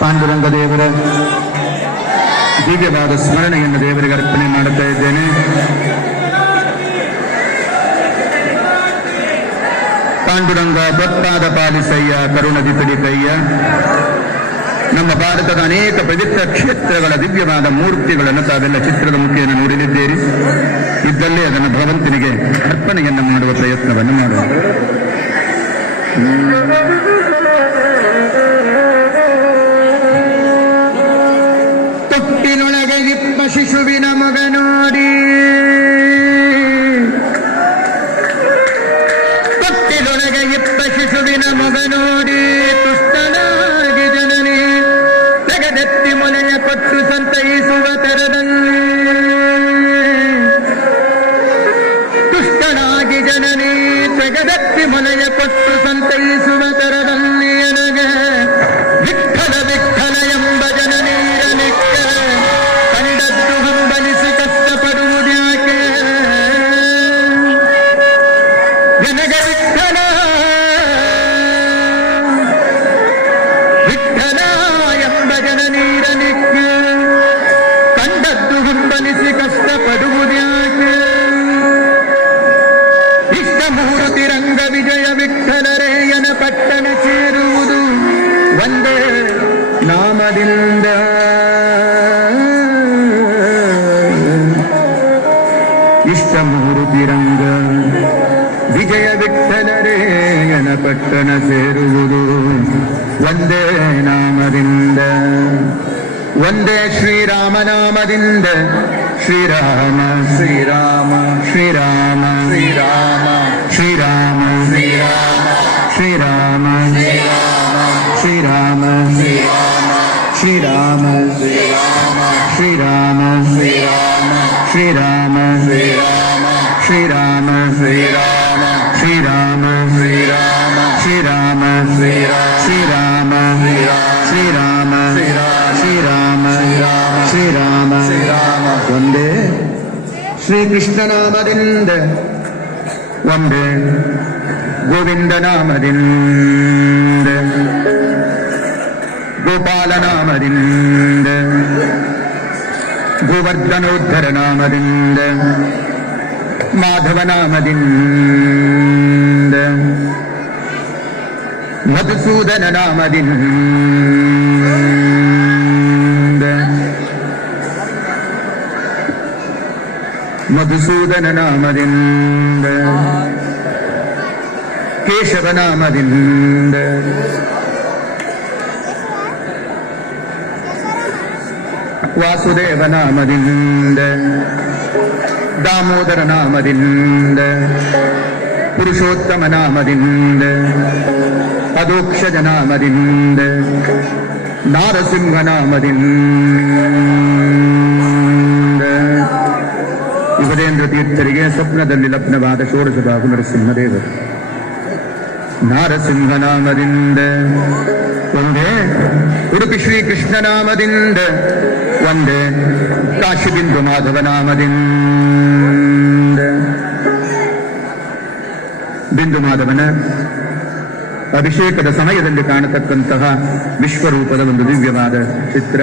ಪಾಂಡುರಂಗ ದೇವರ ದಿವ್ಯವಾದ ಸ್ಮರಣೆಯನ್ನು ದೇವರಿಗೆ ಅರ್ಪಣೆ ಮಾಡುತ್ತಾ ಇದ್ದೇನೆ. ಪಾಂಡುರಂಗ ಗೊತ್ತಾದ ಪಾಲಿಸಯ್ಯ ಕರುಣದಿ ಪಿಡಿತಯ್ಯ. ನಮ್ಮ ಭಾರತದ ಅನೇಕ ಪವಿತ್ರ ಕ್ಷೇತ್ರಗಳ ದಿವ್ಯವಾದ ಮೂರ್ತಿಗಳನ್ನು ತಾವೆಲ್ಲ ಚಿತ್ರದ ಮುಖೇನ ನೋಡಲಿದ್ದೀರಿ. ಇದ್ದಲ್ಲೇ ಅದನ್ನು ಭಗವಂತನಿಗೆ ಅರ್ಪಣೆಯನ್ನು ಮಾಡುವ ಪ್ರಯತ್ನವನ್ನು ಮಾಡುವ. ತೊಟ್ಟಿನೊಳಗೆ ಇಪ್ಪ ಶಿಶುವಿನ ಮಗ ನೋಡಿ, ತೊಟ್ಟಿನೊಳಗೆ ಇಪ್ಪ ಶಿಶುವಿನ ಮಗ ನೋಡಿ ತುಷ್ಟನಾಗಿ ಜನನಿ ತೆಗೆದೆತ್ತಿ ಮೊಲೆಯ ಕೊಟ್ಟು ಸಂತೈಸುವ ತರದಲ್ಲಿ, ತುಷ್ಟನಾಗಿ ಜನನಿ ತೆಗೆದೆತ್ತಿ ಮೊಲೆಯ ಕೊಟ್ಟು ಸಂತೈಸುವ ತರದಲ್ಲಿ ನನಗೆ ವಿಠಲ ವಿಠಲ ಎಂಬ ಜನನೀರನಿಕ್ಕ ಕಂಡದ್ದು ಹಂಬಲಿಸಿ ಕಷ್ಟಪಡುವುದ್ಯಾಕೆ. ನನಗೆ ವಿಠಲ ವಿಠಲ ಎಂಬ ಜನನೀರನಿಕ್ಕ ಕಂಡದ್ದು ಹಂಬಲಿಸಿ ಕಷ್ಟಪಡುವುದ್ಯಾಕೆ. ಇಷ್ಟಮೂರ್ತಿ ರಂಗ ವಿಜಯ ವಿಠಲರೇಯನ ಪಟ್ಟಣ ಸೇರುವುದು ಒಂದೇ ನಾಮದಿಂದ. ಇಷ್ಟಮೂರ್ತಿ ರಂಗ ವಿಜಯ ವಿಠಲರೇಯನ ಪಟ್ಟಣ ಸೇರುವುದು ಒಂದೇ ನಾಮದಿಂದ. ಒಂದೇ ಶ್ರೀರಾಮನಾಮದಿಂದ. ಶ್ರೀರಾಮ ಶ್ರೀರಾಮ ಶ್ರೀರಾಮ ಶ್ರೀರಾಮ ಶ್ರೀರಾಮ ಶ್ರೀರಾಮ ಶ್ರೀರಾಮ ಶ್ರೀರಾಮ ಶ್ರೀರಾಮ ಶ್ರೀರಾಮ ಶ್ರೀರಾಮ ಶ್ರೀರಾಮ ಶ್ರೀರಾಮ ಶ್ರೀರಾಮ ಶ್ರೀರಾಮ ಶ್ರೀರಾಮ ಶ್ರೀರಾಮ ಶ್ರೀರಾಮ ಒಂದೇ ಶ್ರೀಕೃಷ್ಣನಾಮದಿಂದ. ಒಂದೇ ಗೋವಿಂದ ನಾಮದಿಂದ. ಗೋಪಾಲ ನಾಮದಿಂದ. ಗೋವರ್ಧನೋದ್ಧರ ನಾಮದಿಂದ. ಮಾಧವ ನಾಮದಿಂದ. ಮಧುಸೂದನ ನಾಮದಿಂದ. ಮಧುಸೂದನ ನಾಮದಿಂದ. ಕೇಶವ ನಾಮದಿಂದ. ವಾಸುದೇವ ನಾಮದಿಂದ. ದಾಮೋದರ ನಾಮದಿಂದ. ಪುರುಷೋತ್ತಮ ನಾಮದಿಂದ. ಅದೋಕ್ಷಜ ನಾಮದಿಂದ. ನಾರಸಿಂಹ ನಾಮದಿಂದ. ಯುಗದೇಂದ್ರ ತೀರ್ಥರಿಗೆ ಸ್ವಪ್ನದಲ್ಲಿ ಲಗ್ನವಾದ ಷೋಡಶ ಬಾಹು ನರಸಿಂಹದೇವರು. ನಾರಸಿಂಹ ನಾಮದಿಂದ. ಒಂದೇ ಉಡುಪಿ ಶ್ರೀಕೃಷ್ಣ ನಾಮದಿಂದ. ಒಂದೇ ಕಾಶಿ ಬಿಂದು ಮಾಧವ ನಾಮದಿಂದ. ಬಿಂದು ಮಾಧವನ ಅಭಿಷೇಕದ ಸಮಯದಲ್ಲಿ ಕಾಣತಕ್ಕಂತಹ ವಿಶ್ವರೂಪದ ಒಂದು ದಿವ್ಯವಾದ ಚಿತ್ರ.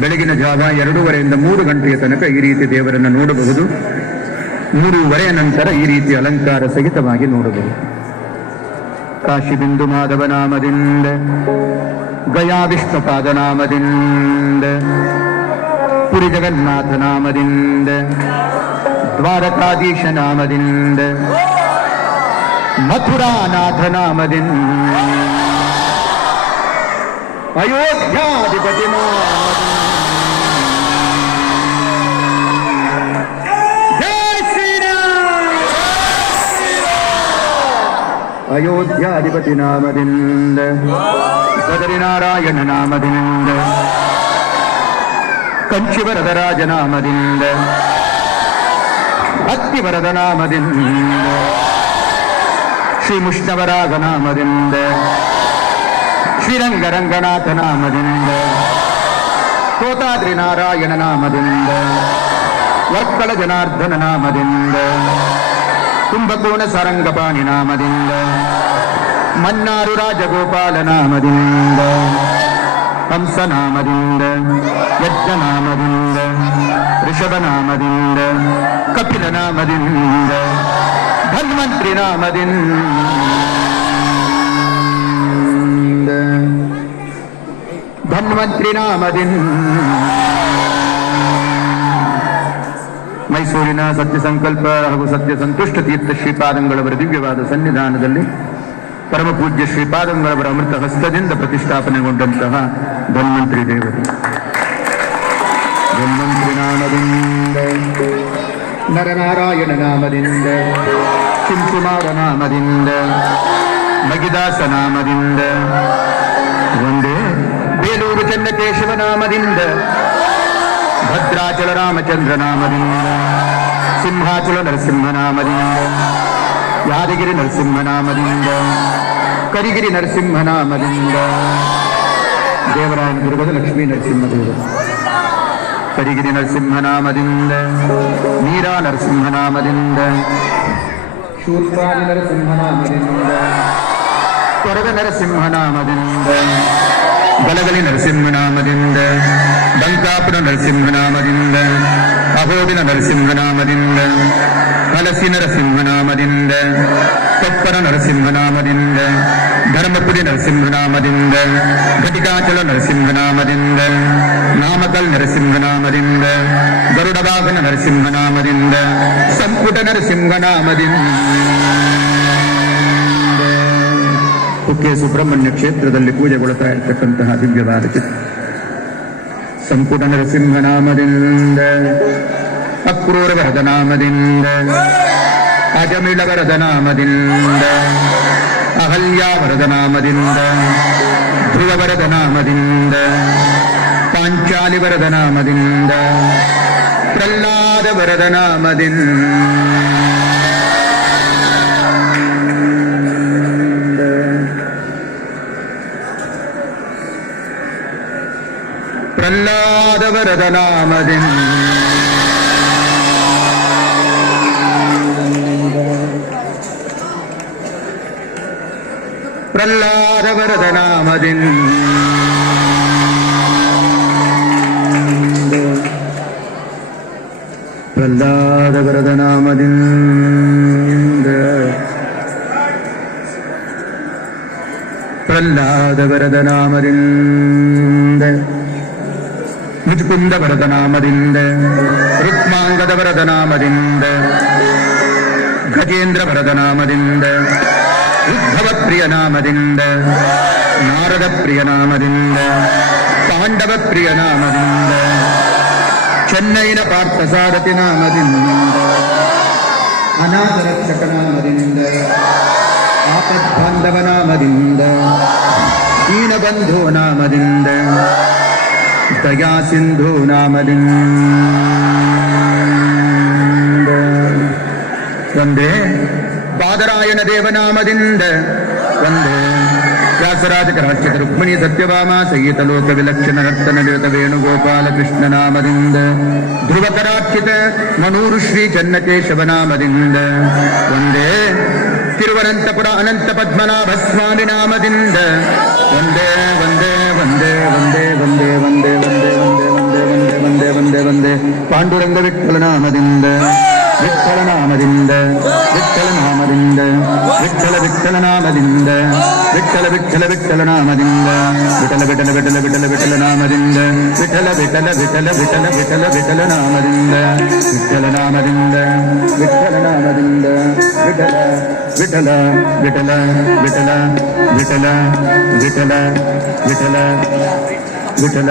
ಬೆಳಗಿನ ಜಾವ 2:30ಯಿಂದ 3 ಗಂಟೆಯ ತನಕ ಈ ರೀತಿ ದೇವರನ್ನು ನೋಡಬಹುದು. 3:30 ನಂತರ ಈ ರೀತಿ ಅಲಂಕಾರ ಸಹಿತವಾಗಿ ನೋಡಬಹುದು. ಕಾಶಿ ಬಿಂದು ಮಾಧವ ನಾಮದಿಂದ. ಗಯಾ ವಿಷ್ಣುಪಾದ ನಾಮದಿಂದ. ಪುರಿ ಜಗನ್ನಾಥ ನಾಮದಿಂದ. ದ್ವಾರಕಾಧೀಶ ನಾಮದಿಂದ. ಮಥುರಾನಾಥ ನಾಮದಿಂದ. ಅಯೋಧ್ಯಾಧಿಪತಿ ನಾಮದಿಂದ. ಅಯೋಧ್ಯಾಧಿಪತಿ ನಾಮದಿಂದ. ಬದರಿನಾರಾಯಣ ನಾಮದಿಂದ. ಕಂಚಿವರದರಾಜ ನಾಮದಿಂದ. ಅತ್ತಿವರದ ನಾಮದಿಂದ. ಶ್ರೀ ಮುಷ್ಣವರಾಗ ನಾಮದಿಂದ. ಶ್ರೀರಂಗರಂಗನಾಥ ನಾಮದಿಂದ. ಕೋತಾದ್ರಿ ನಾರಾಯಣ ನಾಮದಿಂದ. ವರ್ಕಳ ಜನಾರ್ದನ ನಾಮದಿಂದ. ಕುಂಭಕೋಣ ಸಾರಂಗಪಾಣಿ ನಾಮದಿಂದ. ಮನ್ನಾರು ರಾಜಗೋಪಾಲ ನಾಮದಿಂದ, ಹಂಸನಾಮದಿಂದ, ಯಜ್ಞನಾಮದಿಂದ, ಋಷಭನಾಮದಿಂದ, ಕಪಿಲ ನಾಮದಿಂದ, ಧನ್ವಂತ್ರಿ ನಾಮದಿಂದ, ಧನ್ವಂತ್ರಿ ನಾಮದಿಂದ. ಮೈಸೂರಿನ ಸತ್ಯ ಸಂಕಲ್ಪ ಹಾಗೂ ಸತ್ಯ ಸಂತುಷ್ಟ ತೀರ್ಥ ಶ್ರೀಪಾದಂಗಳವರ ದಿವ್ಯವಾದ ಸನ್ನಿಧಾನದಲ್ಲಿ ಪರಮ ಪೂಜ್ಯ ಶ್ರೀಪಾದಂಗಳವರ ಅಮೃತ ಹಸ್ತದಿಂದ ಪ್ರತಿಷ್ಠಾಪನೆಗೊಂಡಂತಹ ಧನ್ವಂತ್ರಿ ದೇವರು. ಧನ್ವಂತ್ರಿ ನಾಮದಿಂದ, ನರನಾರಾಯಣ ನಾಮದಿಂದ, ಕುಂಕುಮಾರ ನಾಮದಿಂದ, ಮಗಿದಾಸ ನಾಮದಿಂದ, ಒಂದೇ ಬೇಲೂರು ಚನ್ನಕೇಶವ ನಾಮದಿಂದ, ಭದ್ರಾಚಲ ರಾಮಚಂದ್ರ ನಾಮದಿಂದ, ಸಿಂಹಾಚಲ ನರಸಿಂಹ ನಾಮದಿಂದ, ಯಾದಗಿರಿ ನರಸಿಂಹ ನಾಮದಿಂದ, ಕರಿಗಿರಿ ನರಸಿಂಹ ನಾಮದಿಂದ, ದೇವರಾಯನದುರ್ಗದ ಲಕ್ಷ್ಮೀ ನರಸಿಂಹದೇವರು, ಕರಿಗಿರಿ ನರಸಿಂಹ ನಾಮದಿಂದ, ಮೀರಾ ನರಸಿಂಹ ನಾಮದಿಂದ, ಶೂರ್ಪಾಲಿ ನರಸಿಂಹ ನಾಮದಿಂದ, ಕೊರಗ ನರಸಿಂಹ ನಾಮದಿಂದ, ಬಲಗಲಿ ನರಸಿಂಹನಾಮದಿಂದ, ಬಂಕಾಪುರ ನರಸಿಂಹನಾಮದಿಂದ, ಅಹೋಬಿನ ನರಸಿಂಹನಾಮದಿಂದ, ಹಲಸಿ ನರಸಿಂಹನಾಮದಿಂದ, ಕೊಪ್ಪರ ನರಸಿಂಹನಾಮದಿಂದ, ಧರ್ಮಪುರಿ ನರಸಿಂಹನಾಮದಿಂದ, ಘಟಿಕಾಚಲ ನರಸಿಂಹನಾಮದಿಂದ, ನಾಮಕಲ್ ನರಸಿಂಹನಾಮದಿಂದ, ಗರುಡವಾಹನ ನರಸಿಂಹನಾಮದಿಂದ, ಸಂಪುಟ ನರಸಿಂಹನಾಮದಿಂದ. ಕುಕ್ಕೆ ಸುಬ್ರಹ್ಮಣ್ಯ ಕ್ಷೇತ್ರದಲ್ಲಿ ಪೂಜೆಗೊಳ್ತಾ ಇರತಕ್ಕಂತಹ ದಿವ್ಯವಾದ ಚಿತ್ರ. ಸಂಪುಟ ನರಸಿಂಹನಾಮದಿಂದ, ಅಕ್ರೂರ ವರದ ನಾಮದಿಂದ, ಅಜಮಿಳ ವರದ ನಾಮದಿಂದ, ಅಹಲ್ಯಾ ವರದ ನಾಮದಿಂದ, ಧ್ರುವ ವರದ ನಾಮದಿಂದ, ಪಾಂಚಾಲಿ ವರದ ನಾಮದಿಂದ, ಪ್ರಹ್ಲಾದ ವರದ ನಾಮದಿಂದ, ಪ್ರಹ್ಲಾದ ವರದ ನಾಮದಿಂದ, ಪ್ರಹ್ಲಾದ ವರದ ನಾಮದಿಂದ, ಪ್ರಹ್ಲಾದ ವರದ ನಾಮದಿಂದ, ಪ್ರಹ್ಲಾದ ವರದ ನಾಮದಿಂದ, ಮುಜುಕುಂದ ವರದ ನಾಮದಿಂದ, ರುಕ್ಮಾಂಗದ ವರದ ನಾಮದಿಂದ, ಗಜೇಂದ್ರ ವರದ ನಾಮದಿಂದ, ಉದ್ಧವ ಪ್ರಿಯ ನಾಮದಿಂದ, ನಾರದ ಪ್ರಿಯ ನಾಮದಿಂದ, ಪಾಂಡವ ಪ್ರಿಯ ನಾಮದಿಂದ, ಚೆನ್ನೈನ ಪಾರ್ಥಸಾರಥಿ ನಾಮದಿಂದ, ಅನಾಥ ರಕ್ಷಕ ನಾಮದಿಂದ, ಆಪದ್ಬಾಂಧವ ನಾಮದಿಂದ, ದೀನಬಂಧು ನಾಮದಿಂದ, ದಯಾ ಸಿಂಧು ನಾಮದಿಂದ, ಒಂದೇ ಬಾದರಾಯಣ ದೇವನಾಮದಿಂದ, ಒಂದೇ ವ್ಯಾಸರಾಜ ಕರಾಚಿತ ರುಕ್ಮಿಣಿ ಸತ್ಯಭಾಮ ಸಹಿತ ಲೋಕ ವಿಲಕ್ಷಣ ನರ್ತನ ನಿರತ ವೇಣುಗೋಪಾಲ ಕೃಷ್ಣ ನಾಮದಿಂದ, ಧ್ರುವ ಕರಾಚಿತ ಮನೂರು ಶ್ರೀ ಚನ್ನಕೇಶವ ನಾಮದಿಂದ, ಒಂದೇ ತಿರುವನಂತಪುರ ಅನಂತ ಪದ್ಮನಾಭ ಸ್ವಾಮಿ ನಾಮದಿಂದ, ಒಂದೇ ಒಂದೇ ಒಂದೇ ಒಂದೇ ಒಂದೇ ಒಂದೇ ಒಂದೇ ಒಂದೇ ಒಂದೇ ಒಂದೇ ಒಂದೇ ಒಂದೇ ಪಾಂಡುರಂಗ ವಿಠ್ಠಲ ನಾಮದಿಂದ, ವಿಠ್ಠಲ ನಾಮದಿಂದ, ವಿಠ್ಠಲ ನಾಮದಿಂದ, ವಿಠ್ಠಲ ವಿಠ್ಠಲ ನಾಮದಿಂದ, ವಿಠ್ಠಲ ವಿಠ್ಠಲ ವಿಠ್ಠಲ ನಾಮದಿಂದ, ವಿಠಲ ವಿಠಲ ವಿಠಲ ವಿಠಲ ವಿಠಲ ನಾಮದಿಂದ, ವಿಠಲ ವಿಠಲ ವಿಠಲ ವಿಠಲ ವಿಠಲ ವಿಠಲ ನಾಮದಿಂದ, ವಿಠಲ ನಾಮದಿಂದ, ವಿಠಲ ನಾಮದಿಂದ, ವಿಠಲ ವಿಠಲ ವಿಠಲ ವಿಠಲ ವಿಠಲ ವಿಠಲ ವಿಠಲ ವಿಠಲ